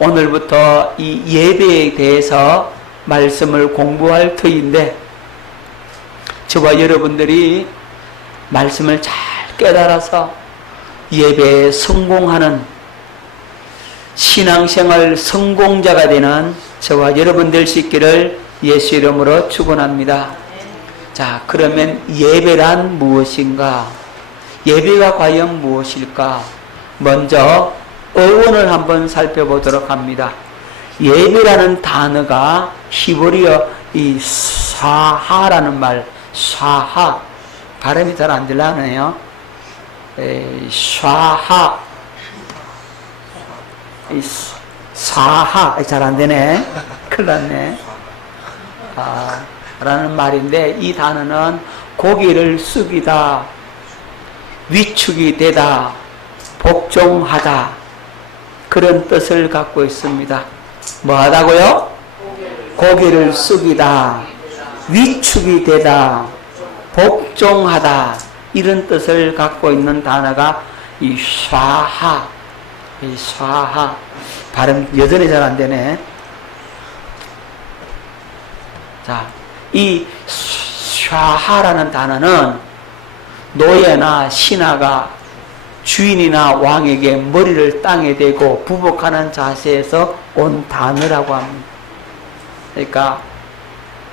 오늘부터 이 예배에 대해서 말씀을 공부할 터인데, 저와 여러분들이 말씀을 잘 깨달아서 예배에 성공하는 신앙생활 성공자가 되는 저와 여러분 될 수 있기를 예수 이름으로 축원합니다. 자, 그러면 예배란 무엇인가? 예배가 과연 무엇일까? 먼저 어원을 한번 살펴보도록 합니다. 예배라는 단어가 히브리어 이 사하라는 말, 사하, 발음이 잘 안 들리네요. 사하, 사하, 잘 안 되네. 큰일 났네. 라는 말인데, 이 단어는 고개를 숙이다, 위축이 되다, 복종하다, 그런 뜻을 갖고 있습니다. 뭐 하다고요? 고개를 숙이다, 위축이 되다, 복종하다, 이런 뜻을 갖고 있는 단어가 이 샤하, 이 샤하, 발음 여전히 잘 안 되네. 자, 이 샤하라는 단어는 노예나 신하가 주인이나 왕에게 머리를 땅에 대고 부복하는 자세에서 온 단어라고 합니다. 그러니까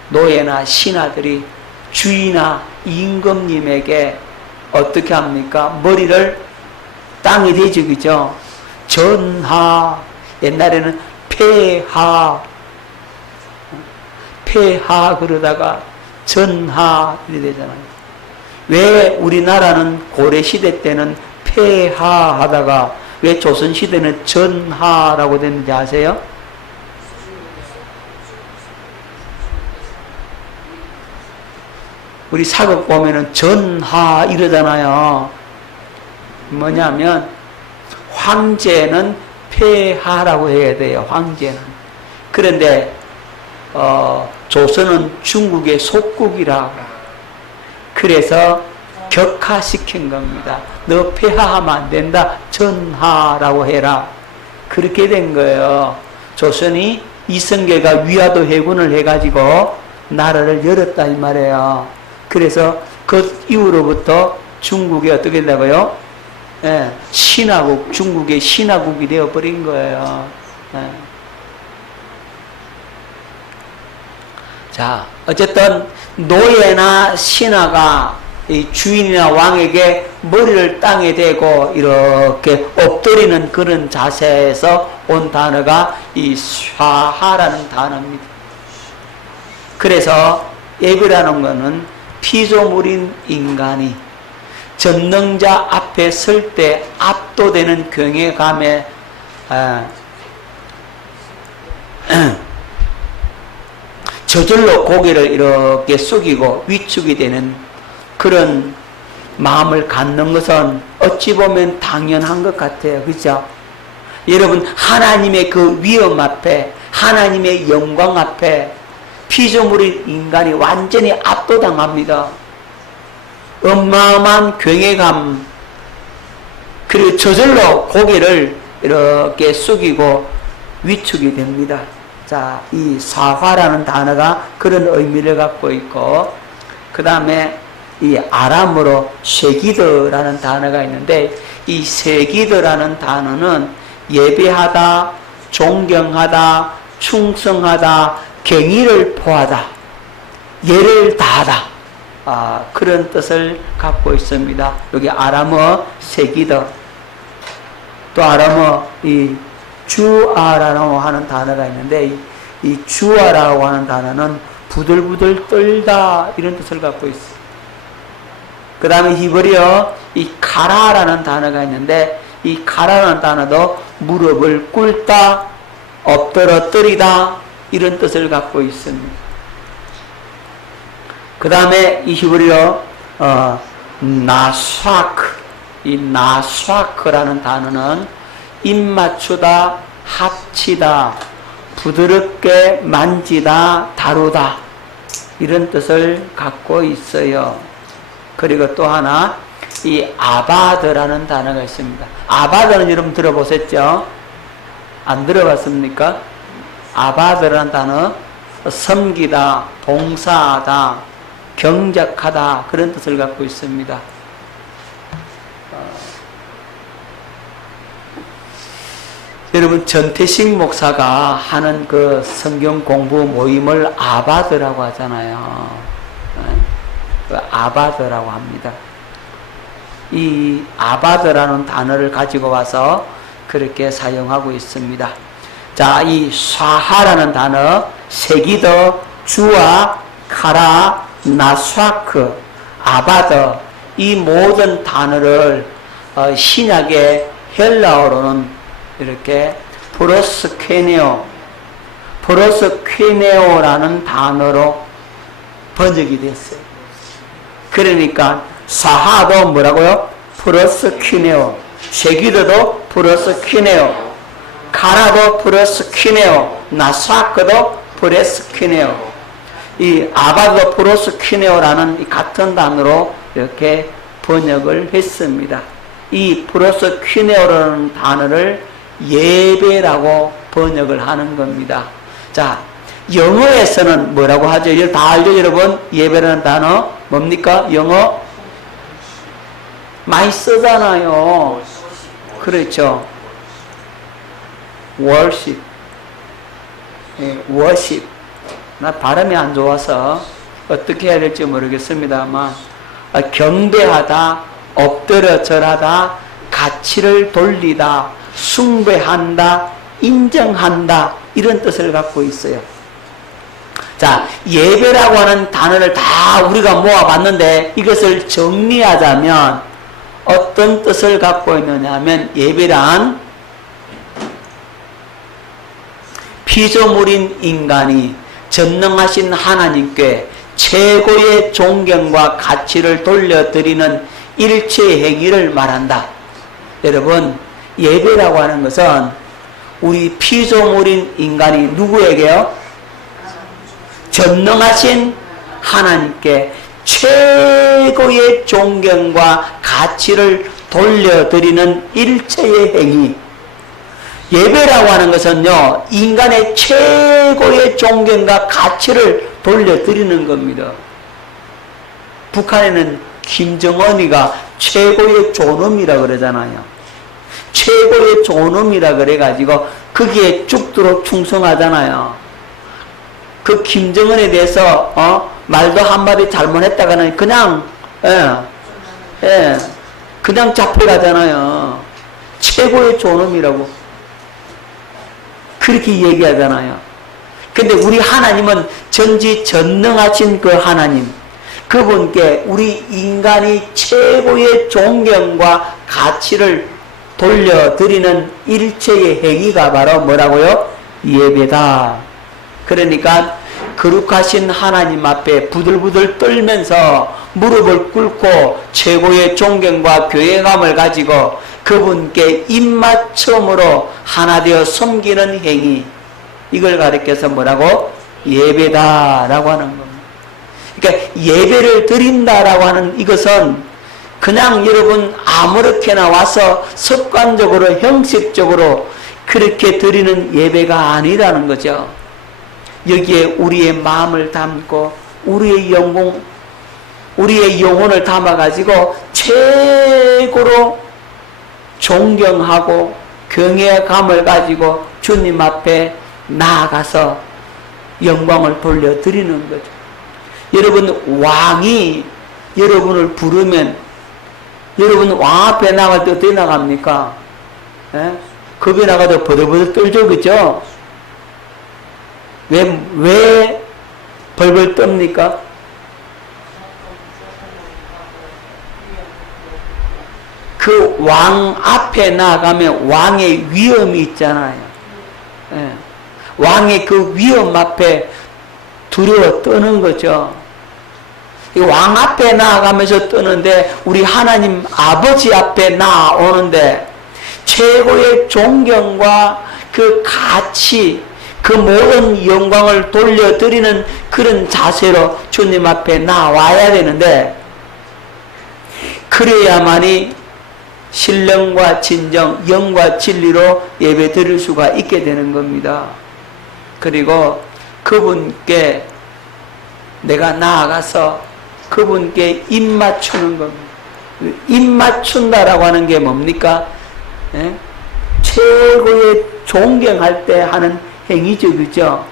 노예나 신하들이 주인이나 임금님에게 어떻게 합니까? 머리를 땅에 대죠, 그죠? 전하, 옛날에는 폐하, 폐하 그러다가 전하 이렇게 되잖아요. 왜 우리나라는 고려시대 때는 폐하 하다가 왜 조선시대는 전하라고 됐는지 아세요? 우리 사극 보면은 전하 이러잖아요. 뭐냐면 황제는 폐하라고 해야 돼요. 황제는. 그런데 조선은 중국의 속국이라 그래서 격하시킨 겁니다. 너 폐하하면 안 된다. 전하라고 해라. 그렇게 된 거예요. 조선이 이성계가 위화도 해군을 해가지고 나라를 열었다 이 말이에요. 그래서 그 이후로부터 중국이 어떻게 된다고요? 예, 신화국, 중국의 신화국이 되어버린 거예요. 예. 자, 어쨌든 노예나 신하가 이 주인이나 왕에게 머리를 땅에 대고 이렇게 엎드리는 그런 자세에서 온 단어가 이 샤하라는 단어입니다. 그래서 예배라는 것은 피조물인 인간이 전능자 앞에 설 때 압도되는 경외감에 저절로 고개를 이렇게 숙이고 위축이 되는 그런 마음을 갖는 것은 어찌 보면 당연한 것 같아요. 그렇죠? 여러분, 하나님의 그 위엄 앞에, 하나님의 영광 앞에 피조물인 인간이 완전히 압도당합니다. 어마어마한 경외감, 그리고 저절로 고개를 이렇게 숙이고 위축이 됩니다. 자, 이 사화라는 단어가 그런 의미를 갖고 있고, 그 다음에 이 아람어로 쉐기드라는 단어가 있는데, 이 쉐기드라는 단어는 예배하다, 존경하다, 충성하다, 경의를 포하다, 예를 다하다, 그런 뜻을 갖고 있습니다. 여기 아람어 쉐기드, 또 아람어 이 주아라고 하는 단어가 있는데, 이 주아라고 하는 단어는 부들부들 떨다 이런 뜻을 갖고 있어요. 그 다음에 히브리어 이 카라라는 단어가 있는데, 이 카라라는 단어도 무릎을 꿇다, 엎드러뜨리다 이런 뜻을 갖고 있습니다. 그 다음에 이 히브리어 나스와크, 이 나스와크라는 단어는 입맞추다, 합치다, 부드럽게 만지다, 다루다 이런 뜻을 갖고 있어요. 그리고 또 하나 이 아바드라는 단어가 있습니다. 아바드는 여러분 들어보셨죠? 안 들어봤습니까? 아바드라는 단어, 섬기다, 봉사하다, 경작하다, 그런 뜻을 갖고 있습니다. 여러분, 전태식 목사가 하는 그 성경 공부 모임을 아바드라고 하잖아요. 아바드라고 합니다. 이 아바드라는 단어를 가지고 와서 그렇게 사용하고 있습니다. 자, 이 쏴하라는 단어, 세기더, 주아, 카라, 나스와크, 아바드, 이 모든 단어를 신약의 헬라어로는 이렇게 프로스케네오라는 단어로 번역이 됐어요. 그러니까 사하도 뭐라고요? 프로스키네오, 세기도도 프로스키네오, 카라도 프로스키네오, 나스와크도 프로스키네오, 이 아바도 프로스키네오라는 이 같은 단어로 이렇게 번역을 했습니다. 이 프로스키네오라는 단어를 예배라고 번역을 하는 겁니다. 자, 영어에서는 뭐라고 하죠? 이걸 다 알죠, 여러분? 예배라는 단어 뭡니까? 영어 많이 쓰잖아요. 그렇죠. worship. worship. 나 발음이 안 좋아서 어떻게 해야 될지 모르겠습니다만, 경배하다, 엎드려 절하다, 가치를 돌리다, 숭배한다, 인정한다, 이런 뜻을 갖고 있어요. 자, 예배라고 하는 단어를 다 우리가 모아봤는데 이것을 정리하자면 어떤 뜻을 갖고 있느냐 하면, 예배란 피조물인 인간이 전능하신 하나님께 최고의 존경과 가치를 돌려드리는 일체의 행위를 말한다. 여러분, 예배라고 하는 것은 우리 피조물인 인간이 누구에게요? 전능하신 하나님께 최고의 존경과 가치를 돌려드리는 일체의 행위. 예배라고 하는 것은요, 인간의 최고의 존경과 가치를 돌려드리는 겁니다. 북한에는 김정은이가 최고의 존엄이라 그러잖아요. 최고의 존엄이라 그래가지고 거기에 죽도록 충성하잖아요. 그 김정은에 대해서 말도 한마디 잘못했다가는 그냥 그냥 잡혀가잖아요. 최고의 존엄이라고 그렇게 얘기하잖아요. 근데 우리 하나님은 전지전능하신 그 하나님, 그분께 우리 인간이 최고의 존경과 가치를 돌려드리는 일체의 행위가 바로 뭐라고요? 예배다. 그러니까 거룩하신 하나님 앞에 부들부들 떨면서 무릎을 꿇고 최고의 존경과 교회감을 가지고 그분께 입맞춤으로 하나 되어 섬기는 행위, 이걸 가리켜서 뭐라고? 예배다라고 하는 겁니다. 그러니까 예배를 드린다라고 하는 이것은 그냥 여러분 아무렇게나 와서 습관적으로 형식적으로 그렇게 드리는 예배가 아니라는 거죠. 여기에 우리의 마음을 담고 우리의 영혼을 담아가지고 최고로 존경하고 경외감을 가지고 주님 앞에 나아가서 영광을 돌려드리는 거죠. 여러분, 왕이 여러분을 부르면 여러분 왕 앞에 나갈 때 어떻게 나갑니까? 겁이 나가도 버들버들 떨죠, 그죠? 왜 벌벌 떱니까? 그 왕 앞에 나가면 왕의 위엄이 있잖아요. 왕의 그 위엄 앞에 두려워 떠는 거죠. 왕 앞에 나아가면서 떠는데 우리 하나님 아버지 앞에 나아오는데 최고의 존경과 그 가치, 그 모든 영광을 돌려드리는 그런 자세로 주님 앞에 나와야 되는데, 그래야만이 신령과 진정, 영과 진리로 예배 드릴 수가 있게 되는 겁니다. 그리고 그분께 내가 나아가서 그분께 입 맞추는 겁니다. 입 맞춘다라고 하는 게 뭡니까? 예? 최고의 존경할 때 하는 행위죠, 그죠?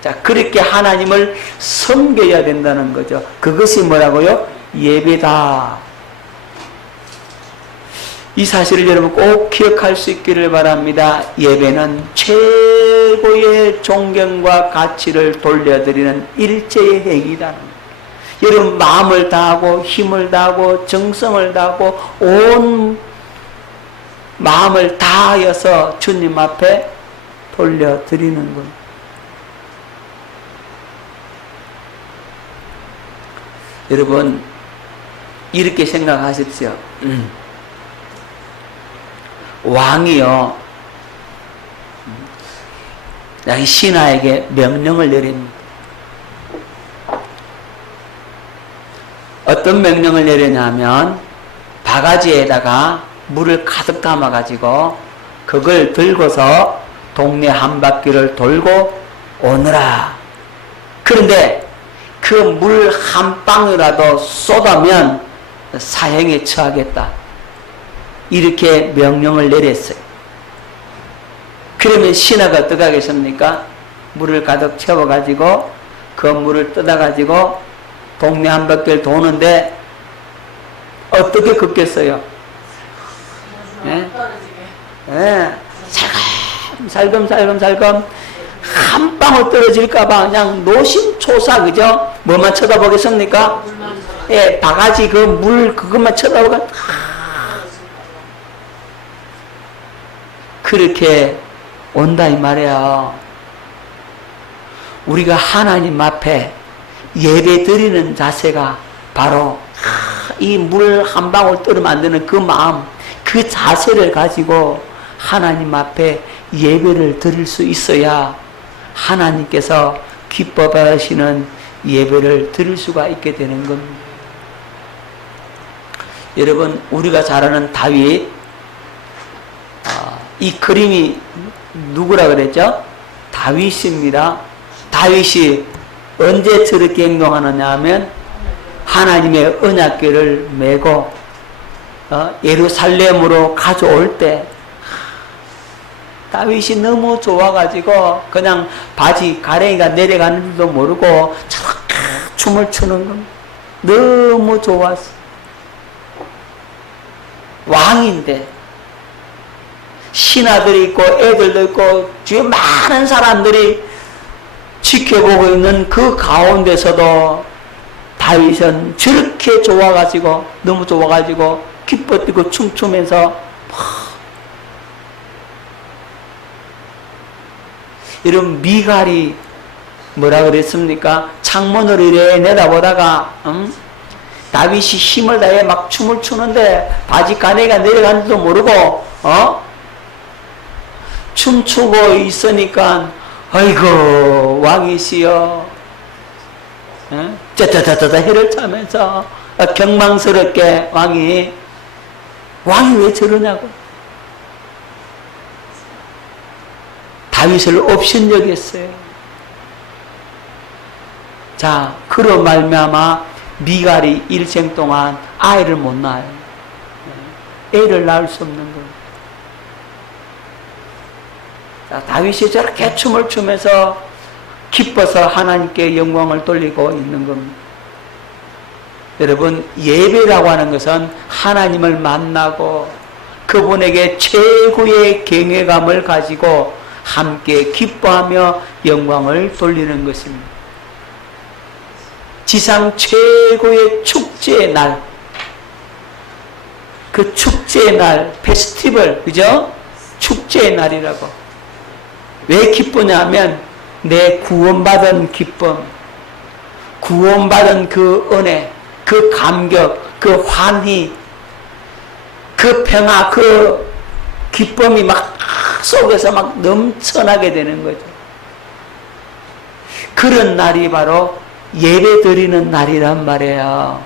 자, 그렇게 하나님을 섬겨야 된다는 거죠. 그것이 뭐라고요? 예배다. 이 사실을 여러분 꼭 기억할 수 있기를 바랍니다. 예배는 최고의 존경과 가치를 돌려드리는 일체의 행위다는 거예요. 여러분 마음을 다하고 힘을 다하고 정성을 다하고 온 마음을 다하여서 주님 앞에 돌려드리는 겁니다. 여러분 이렇게 생각하십시오. 왕이요 자기 신하에게 명령을 내립니다. 어떤 명령을 내리냐면 바가지에다가 물을 가득 담아 가지고 그걸 들고서 동네 한 바퀴를 돌고 오너라. 그런데 그 물 한 방울이라도 쏟으면 사형에 처하겠다. 이렇게 명령을 내렸어요. 그러면 신하가 어떻게 하겠습니까? 물을 가득 채워가지고 그 물을 뜯어가지고 동네 한 바퀴를 도는데 어떻게 걷겠어요? 예? 예. 살금살금 한 방울 떨어질까봐 그냥 노심초사, 그죠? 뭐만 쳐다보겠습니까? 예, 바가지 그 물 그것만 쳐다보고 그렇게 온다 이 말이야. 우리가 하나님 앞에 예배 드리는 자세가 바로 이 물 한 방울 떨어면 안 되는 그 마음, 그 자세를 가지고 하나님 앞에 예배를 드릴 수 있어야 하나님께서 기뻐하시는 예배를 드릴 수가 있게 되는 겁니다. 여러분 우리가 잘 아는 다윗, 이 그림이 누구라 그랬죠? 다윗입니다. 다윗이 언제 저렇게 행동하느냐 하면 하나님의 언약궤를 메고 예루살렘으로 가져올 때 다윗이 너무 좋아가지고 그냥 바지 가랭이가 내려가는 줄도 모르고 저렇게 춤을 추는 겁니다. 너무 좋았어. 왕인데 신하들이 있고 애들도 있고 주위에 많은 사람들이 지켜보고 있는 그 가운데서도 다윗은 저렇게 좋아가지고 너무 좋아가지고 기뻐 뛰고 춤추면서 이런 미갈이 뭐라 그랬습니까? 창문으로 이래 내다보다가 다윗이 힘을 다해 막 춤을 추는데 바지 가네가 내려가는지도 모르고 춤추고 있으니까 아이고 왕이시여 짜짜짜짜 해를 차면서 경망스럽게 왕이 왜 저러냐고 다윗을 업신여겼어요. 자, 그로 말미암아 미갈이 일생 동안 아이를 못 낳아요. 애를 낳을 수 없는 거예요. 자, 다윗이 저렇게 춤을 추면서 기뻐서 하나님께 영광을 돌리고 있는 겁니다. 여러분, 예배라고 하는 것은 하나님을 만나고 그분에게 최고의 경외감을 가지고 함께 기뻐하며 영광을 돌리는 것입니다. 지상 최고의 축제의 날, 그 축제의 날, 페스티벌, 그죠? 축제의 날이라고. 왜 기쁘냐 하면 내 구원받은 기쁨, 구원받은 그 은혜, 그 감격, 그 환희, 그 평화, 그 기쁨이 막 속에서 막 넘쳐나게 되는 거죠. 그런 날이 바로 예배 드리는 날이란 말이에요.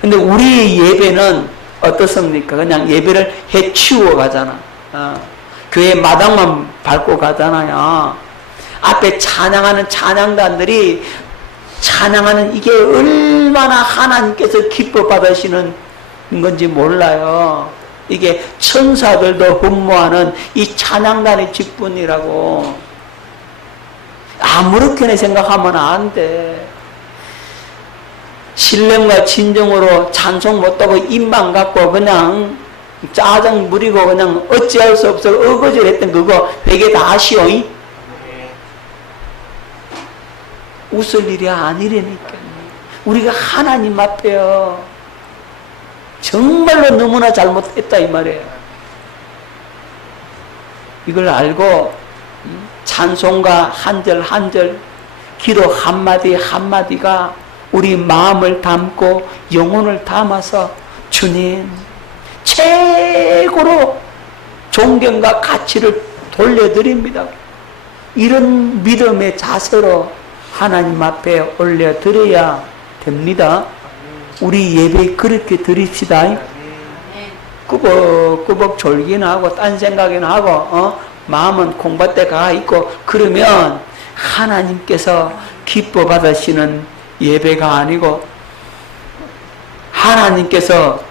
근데 우리 예배는 어떻습니까? 그냥 예배를 해치우고 가잖아. 교회 마당만 밟고 가잖아요. 앞에 찬양하는 찬양단들이 찬양하는 이게 얼마나 하나님께서 기뻐 받으시는 건지 몰라요. 이게 천사들도 흠모하는 이 찬양단의 직분이라고. 아무렇게나 생각하면 안 돼. 신령과 진정으로 찬송 못하고 입만 갖고 그냥 짜증 부리고 그냥 어찌할 수 없어 어거지를 했던 그거 되게 다 아시오? 웃을 일이 아니라니까요. 우리가 하나님 앞에요 정말로 너무나 잘못했다 이 말이에요. 이걸 알고 찬송가 한 절 한 절, 기도 한마디 한마디가 우리 마음을 담고 영혼을 담아서 주님 최고로 존경과 가치를 돌려드립니다. 이런 믿음의 자세로 하나님 앞에 올려드려야 됩니다. 우리 예배 그렇게 드립시다. 꾸벅꾸벅 졸기나 하고 딴 생각이나 하고 마음은 공밭에 가 있고 그러면 하나님께서 기뻐 받으시는 예배가 아니고 하나님께서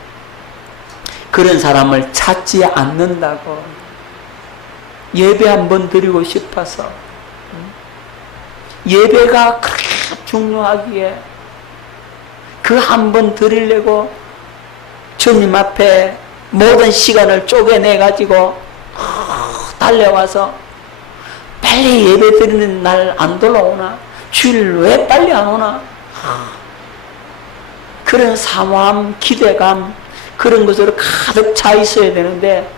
그런 사람을 찾지 않는다고. 예배 한번 드리고 싶어서 예배가 그렇게 중요하기에 그 한 번 드리려고 주님 앞에 모든 시간을 쪼개내 가지고 달려와서 빨리 예배 드리는 날 안 돌아오나? 주일 왜 빨리 안 오나? 그런 사모함, 기대감 그런 것으로 가득 차 있어야 되는데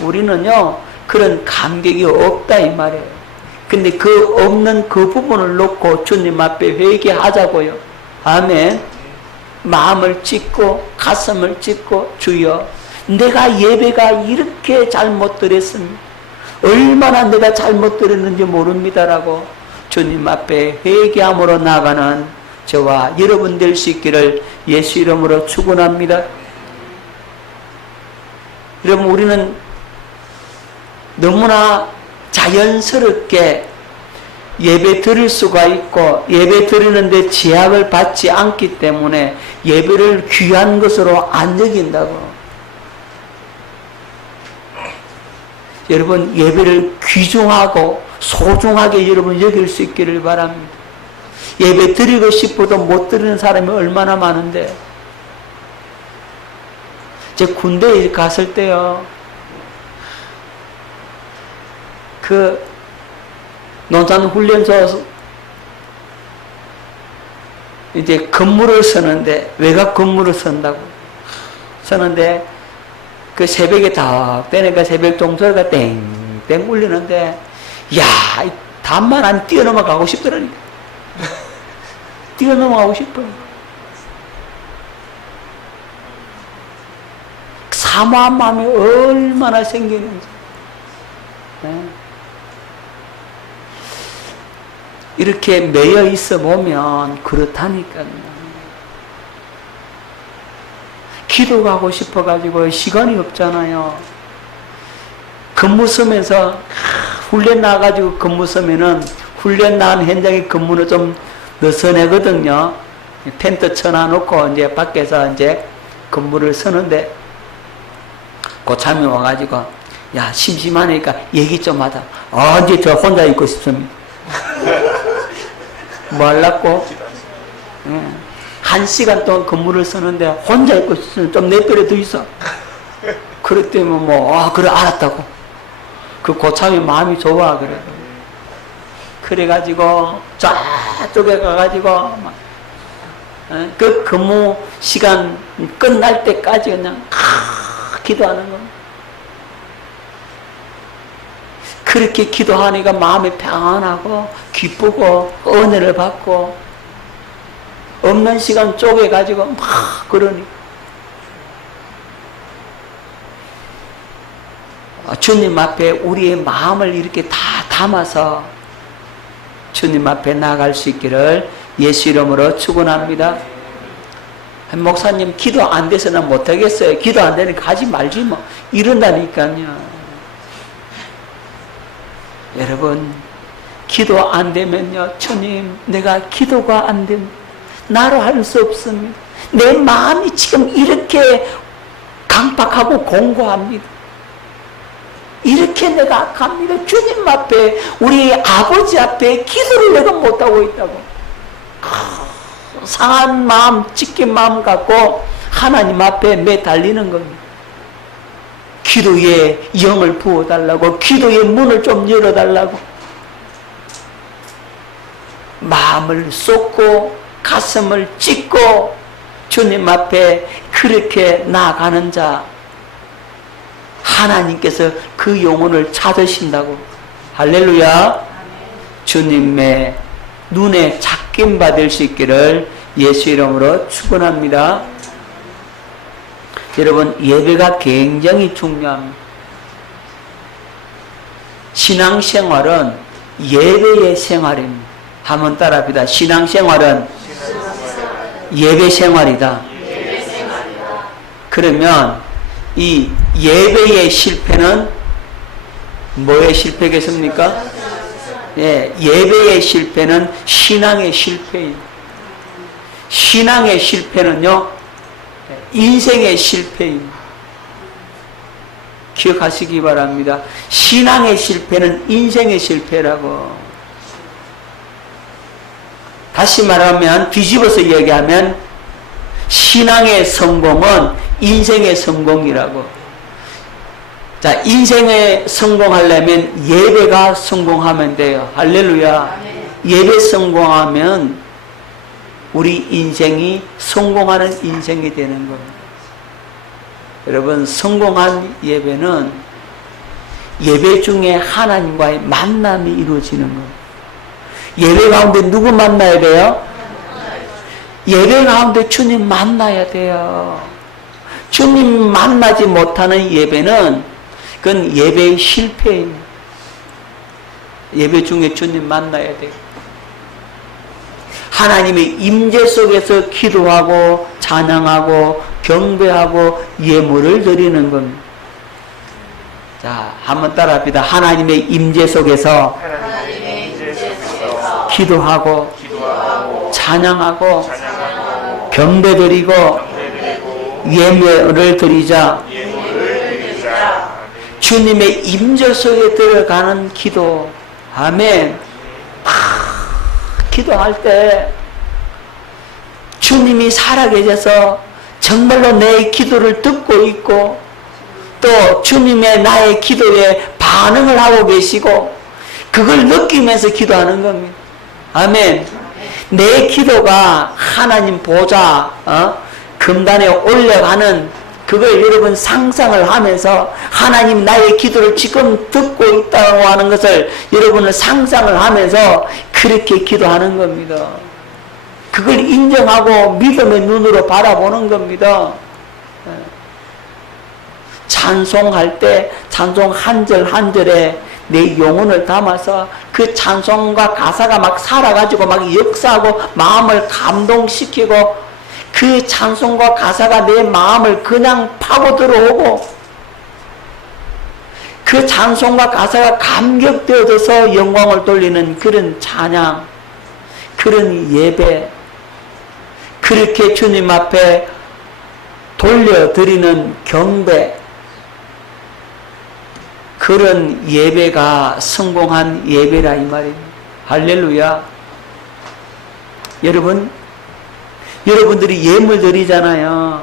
우리는요 그런 감격이 없다 이 말이에요. 근데 그 없는 그 부분을 놓고 주님 앞에 회개하자고요. 아멘. 마음을 찢고 가슴을 찢고 주여 내가 예배가 이렇게 잘못 드렸습니다. 얼마나 내가 잘못 드렸는지 모릅니다라고 주님 앞에 회개함으로 나가는 저와 여러분 될 수 있기를 예수 이름으로 축원합니다. 여러분 우리는 너무나 자연스럽게 예배 드릴 수가 있고 예배 드리는데 제약을 받지 않기 때문에 예배를 귀한 것으로 안 여긴다고. 여러분 예배를 귀중하고 소중하게 여러분 여길 수 있기를 바랍니다. 예배 드리고 싶어도 못 드리는 사람이 얼마나 많은데 제 군대에 갔을 때요 그 논산훈련소 이제 근무를 서는데 외곽 근무를 선다고 서는데 그 새벽에 다 되니까 새벽 종소리가 땡땡 울리는데 야 담만 안 뛰어넘어 가고 싶더라니까. 뛰어넘어 가고 싶어요. 사모한 마음이 얼마나 생기는지. 네. 이렇게 매여 있어 보면 그렇다니까요. 기도 가고 싶어가지고 시간이 없잖아요. 근무 서면서 훈련 나가지고 근무 서면은 훈련 나간 현장의 근무는 좀 느슨하거든요. 텐트 쳐놔놓고 이제 밖에서 이제 근무를 서는데 고참이 와가지고 야 심심하니까 얘기 좀 하자. 이제 저 혼자 있고 싶습니다. 뭐 하려고? 1시간 동안 근무를 쓰는데 혼자 있고 싶으면 좀 내버려 둬 있어. 그랬더니 그래 알았다고. 그 고참이 마음이 좋아 그래. 그래가지고 저쪽에 가가지고 그 근무 시간 끝날 때까지 그냥 기도하는 거. 그렇게 기도하니까 마음이 평안하고 기쁘고 은혜를 받고 없는 시간 쪼개가지고 막 그러니 주님 앞에 우리의 마음을 이렇게 다 담아서 주님 앞에 나아갈 수 있기를 예수 이름으로 축원합니다. 목사님 기도 안 돼서 난 못하겠어요. 기도 안 되니까 가지 말지 뭐. 이런다니까요. 여러분, 기도 안 되면요, 주님, 내가 기도가 안 됩니다. 나로 할 수 없습니다. 내 마음이 지금 이렇게 강박하고 공고합니다. 이렇게 내가 악합니다. 주님 앞에, 우리 아버지 앞에 기도를 내가 못하고 있다고. 상한 마음, 찢긴 마음 갖고 하나님 앞에 매달리는 겁니다. 기도의 영을 부어달라고, 기도의 문을 좀 열어달라고. 마음을 쏟고 가슴을 찢고 주님 앞에 그렇게 나아가는 자, 하나님께서 그 영혼을 찾으신다고. 할렐루야. 주님의 눈에 잡힌 바 될 수 있기를 예수 이름으로 축원합니다. 여러분, 예배가 굉장히 중요합니다. 신앙생활은 예배의 생활입니다. 한번 따라합니다. 신앙생활은 예배생활이다. 그러면 이 예배의 실패는 뭐의 실패겠습니까? 예, 예배의 실패는 신앙의 실패입니다. 신앙의 실패는요, 인생의 실패입니다. 기억하시기 바랍니다. 신앙의 실패는 인생의 실패라고. 다시 말하면, 뒤집어서 얘기하면 신앙의 성공은 인생의 성공이라고. 자, 인생에 성공하려면 예배가 성공하면 돼요. 할렐루야. 예배 성공하면 우리 인생이 성공하는 인생이 되는 겁니다. 여러분, 성공한 예배는 예배 중에 하나님과의 만남이 이루어지는 거예요. 예배 가운데 누구 만나야 돼요? 예배 가운데 주님 만나야 돼요. 주님 만나지 못하는 예배는 그건 예배의 실패입니다. 예배 중에 주님 만나야 돼요. 하나님의 임재 속에서 기도하고 찬양하고 경배하고 예물을 드리는 겁니다. 자, 한번 따라합니다. 하나님의 임재 속에서 기도하고 찬양하고 경배드리고 예물을 드리자. 주님의 임재 속에 들어가는 기도. 아멘. 기도할 때 주님이 살아계셔서 정말로 내 기도를 듣고 있고, 또 주님의 나의 기도에 반응을 하고 계시고, 그걸 느끼면서 기도하는 겁니다. 아멘. 내 기도가 하나님 보좌 금단에 올라가는, 그걸 여러분 상상을 하면서 하나님 나의 기도를 지금 듣고 있다고 하는 것을 여러분은 상상을 하면서 그렇게 기도하는 겁니다. 그걸 인정하고 믿음의 눈으로 바라보는 겁니다. 찬송할 때 찬송 한 절 한 절에 내 영혼을 담아서 그 찬송과 가사가 막 살아가지고 막 역사하고 마음을 감동시키고, 그 찬송과 가사가 내 마음을 그냥 파고 들어오고, 그 찬송과 가사가 감격되어져서 영광을 돌리는 그런 찬양, 그런 예배, 그렇게 주님 앞에 돌려드리는 경배, 그런 예배가 성공한 예배라 이 말입니다. 할렐루야. 여러분들이 예물 드리잖아요.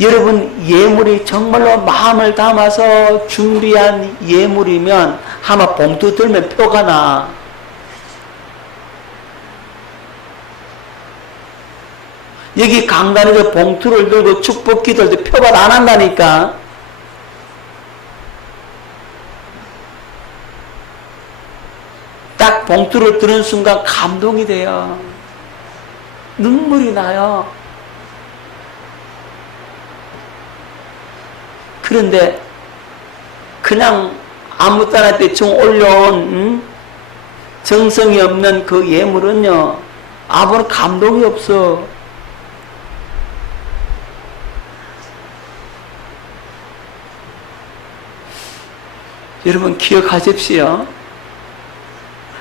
여러분 예물이 정말로 마음을 담아서 준비한 예물이면 아마 봉투 들면 표가 나. 여기 강단에서 봉투를 들고 축복 기도할 때 표가 안 한다니까. 딱 봉투를 들은 순간 감동이 돼요. 눈물이 나요. 그런데 그냥 아무 때나 대충 올려온 정성이 없는 그 예물은요, 아무런 감동이 없어. 여러분 기억하십시오.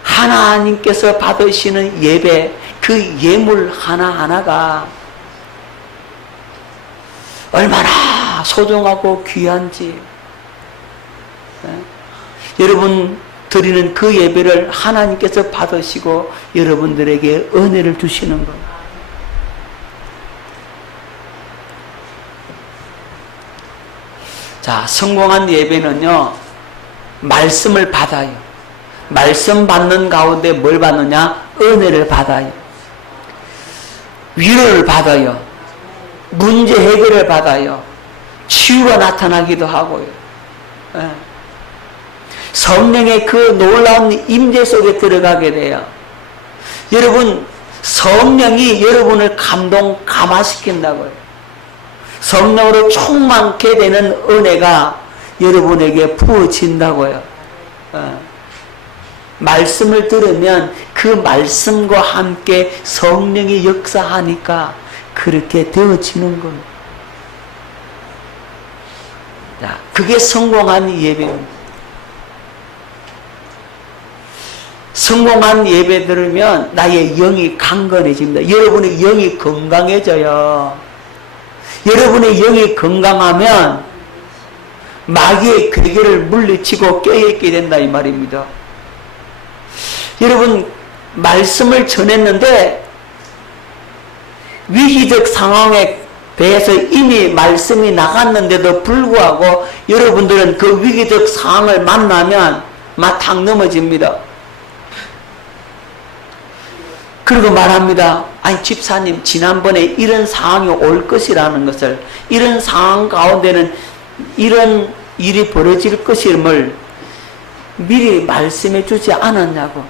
하나님께서 받으시는 예배, 그 예물 하나하나가 얼마나 소중하고 귀한지. 여러분 드리는 그 예배를 하나님께서 받으시고 여러분들에게 은혜를 주시는 것. 자, 성공한 예배는요, 말씀을 받아요. 말씀 받는 가운데 뭘 받느냐? 은혜를 받아요. 위로를 받아요. 문제 해결을 받아요. 치유가 나타나기도 하고요. 성령의 그 놀라운 임재 속에 들어가게 돼요. 여러분, 성령이 여러분을 감화시킨다고요. 성령으로 충만케 되는 은혜가 여러분에게 부어진다고요. 말씀을 들으면 그 말씀과 함께 성령이 역사하니까 그렇게 되어지는 겁니다. 자, 그게 성공한 예배입니다. 성공한 예배 들으면 나의 영이 강건해집니다. 여러분의 영이 건강해져요. 여러분의 영이 건강하면 마귀의 괴계를 물리치고 깨어있게 된다 이 말입니다. 여러분, 말씀을 전했는데 위기적 상황에 대해서 이미 말씀이 나갔는데도 불구하고 여러분들은 그 위기적 상황을 만나면 막 탁 넘어집니다. 그리고 말합니다. 아니 집사님, 지난번에 이런 상황이 올 것이라는 것을, 이런 상황 가운데는 이런 일이 벌어질 것임을 미리 말씀해 주지 않았냐고.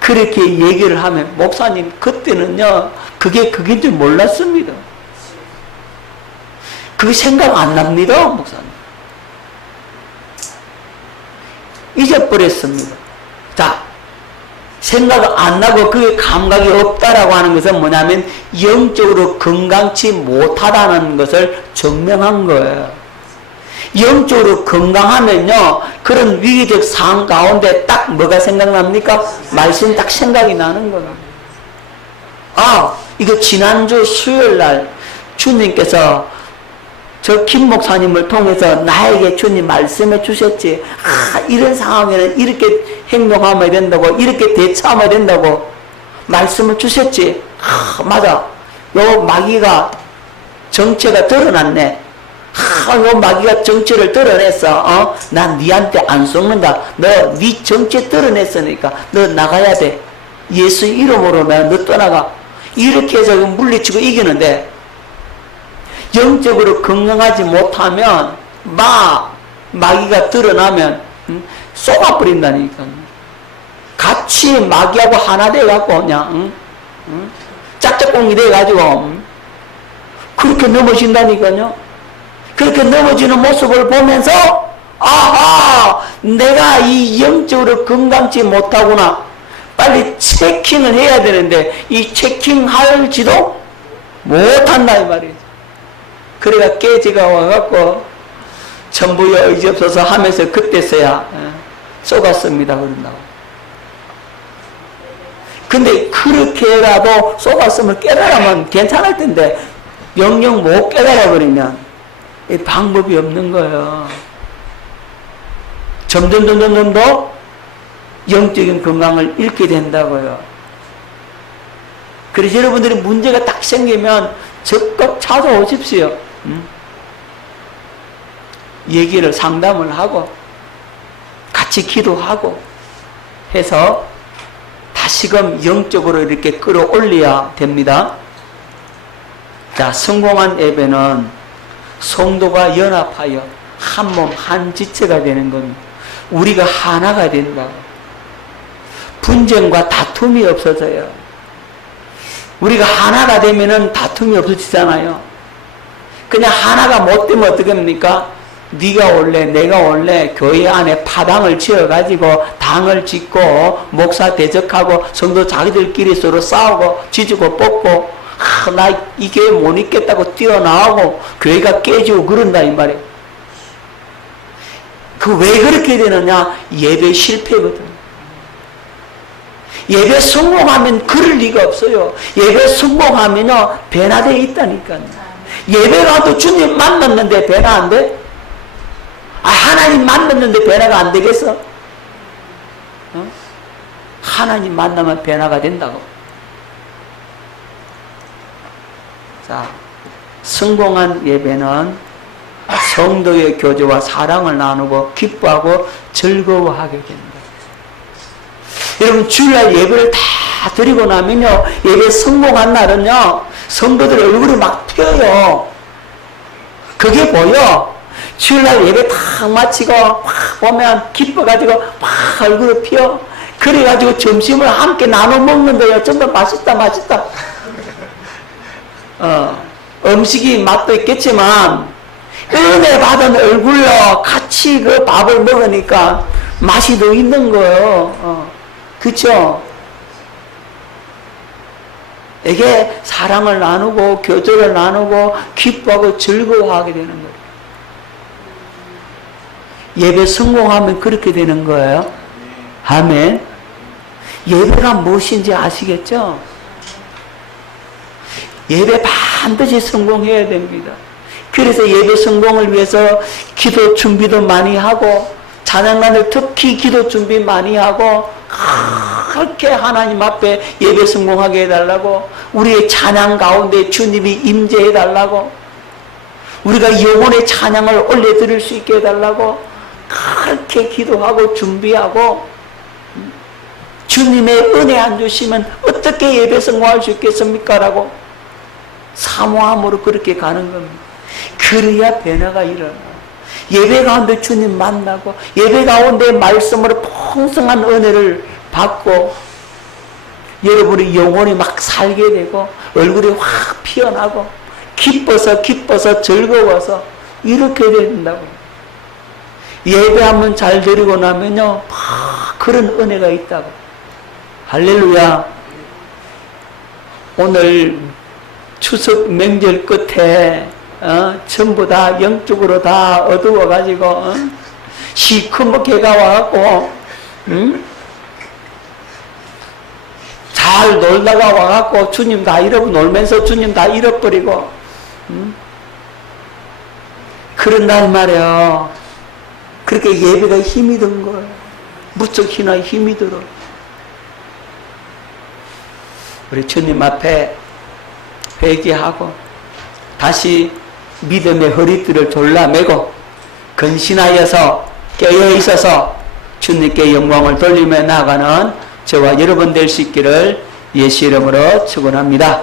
그렇게 얘기를 하면, 목사님 그때는요 그게 그긴 줄 몰랐습니다. 그게 생각 안 납니다. 목사님 잊어버렸습니다. 자, 생각 안 나고 그게 감각이 없다라고 하는 것은 뭐냐면 영적으로 건강치 못하다는 것을 증명한 거예요. 영적으로 건강하면요, 그런 위기적 상황 가운데 딱 뭐가 생각납니까? 말씀이 딱 생각이 나는 거예요. 아, 이거 지난주 수요일 날 주님께서 저 김 목사님을 통해서 나에게 주님 말씀해 주셨지. 아, 이런 상황에는 이렇게 행동하면 된다고, 이렇게 대처하면 된다고 말씀을 주셨지. 아, 맞아. 요 마귀가 정체가 드러났네. 아, 요 마귀가 정체를 드러냈어. 난 니한테 안 속는다. 너 니 정체 드러냈으니까 너 나가야 돼. 예수 이름으로 너 떠나가. 이렇게 해서 물리치고 이기는데, 영적으로 건강하지 못하면 마귀가 드러나면 쏘아버린다니까. 같이 마귀하고 하나 돼갖고 그냥 짝짝꿍이 돼가지고 그렇게 넘어진다니까요. 그렇게 넘어지는 모습을 보면서 아하, 내가 이 영적으로 건강치 못하구나. 빨리 체킹을 해야 되는데 이 체킹할지도 못한다 이 말이에요. 그래가 깨지가 와갖고 전부여 의지 없어서 하면서 그때서야 쏘갔습니다 그런다고. 근데 그렇게라도 쏘갔으면 깨달으면 괜찮을 텐데 영영 못 깨달아 버리면 방법이 없는 거예요. 점점 더 영적인 건강을 잃게 된다고요. 그래서 여러분들이 문제가 딱 생기면 적극 찾아오십시오. 얘기를 상담을 하고 같이 기도하고 해서 다시금 영적으로 이렇게 끌어올려야 됩니다. 자, 성공한 예배는 성도가 연합하여 한 몸 한 지체가 되는 겁니다. 우리가 하나가 된다. 분쟁과 다툼이 없어져요. 우리가 하나가 되면은 다툼이 없어지잖아요. 그냥 하나가 못 되면 어떻게 합니까? 네가 올래 내가 올래 교회 안에 파당을 지어가지고 당을 짓고 목사 대적하고 성도 자기들끼리 서로 싸우고 지지고 뽑고 나 이 교회 못 있겠다고 뛰어나오고 교회가 깨지고 그런다 이 말이에요. 그 왜 그렇게 되느냐? 예배 실패거든. 예배 성공하면 그럴 리가 없어요. 예배 성공하면요, 변화되어 있다니까요. 예배 가도 주님 만났는데 변화 안 돼? 하나님 만났는데 변화가 안 되겠어? 하나님 만나면 변화가 된다고. 자, 성공한 예배는 성도의 교제와 사랑을 나누고 기뻐하고 즐거워하게 됩니다. 여러분, 주일날 예배를 다 드리고 나면요, 예배 성공한 날은요, 성도들 얼굴이 막 펴요. 그게 보여. 주일날 예배 다 마치고 막 보면 기뻐가지고 막 얼굴을 펴. 그래가지고 점심을 함께 나눠 먹는데요, 정말 맛있다. 음식이 맛도 있겠지만 은혜 받은 얼굴로 같이 그 밥을 먹으니까 맛이 더 있는 거예요. 그쵸? 이게 사랑을 나누고 교제를 나누고 기뻐하고 즐거워하게 되는 거예요. 예배 성공하면 그렇게 되는 거예요. 아멘. 예배가 무엇인지 아시겠죠? 예배 반드시 성공해야 됩니다. 그래서 예배 성공을 위해서 기도 준비도 많이 하고, 찬양단을 특히 기도 준비 많이 하고, 그렇게 하나님 앞에 예배 성공하게 해달라고, 우리의 찬양 가운데 주님이 임재해달라고, 우리가 영혼의 찬양을 올려드릴 수 있게 해달라고, 그렇게 기도하고 준비하고, 주님의 은혜 안 주시면 어떻게 예배 성공할 수 있겠습니까? 라고 사모함으로 그렇게 가는 겁니다. 그래야 변화가 일어나. 예배 가운데 주님 만나고, 예배 가운데 말씀으로 풍성한 은혜를 받고, 여러분의 영혼이 막 살게 되고, 얼굴이 확 피어나고, 기뻐서 즐거워서 이렇게 된다고. 예배 한번 잘 드리고 나면요, 막 그런 은혜가 있다고. 할렐루야. 오늘 추석 명절 끝에 전부 다 영적으로 다 어두워가지고 시커멓게 와갖고 잘 놀다가 와갖고 주님 다 놀면서 주님 다 잃어버리고 그런단 말이에요. 그렇게 예배가 힘이 든 거예요. 무척 힘이 들어. 우리 주님 앞에 회개하고 다시 믿음의 허리띠를 졸라매고 근신하여서 깨어있어서 주님께 영광을 돌리며 나아가는 저와 여러분 될 수 있기를 예수 이름으로 축원합니다.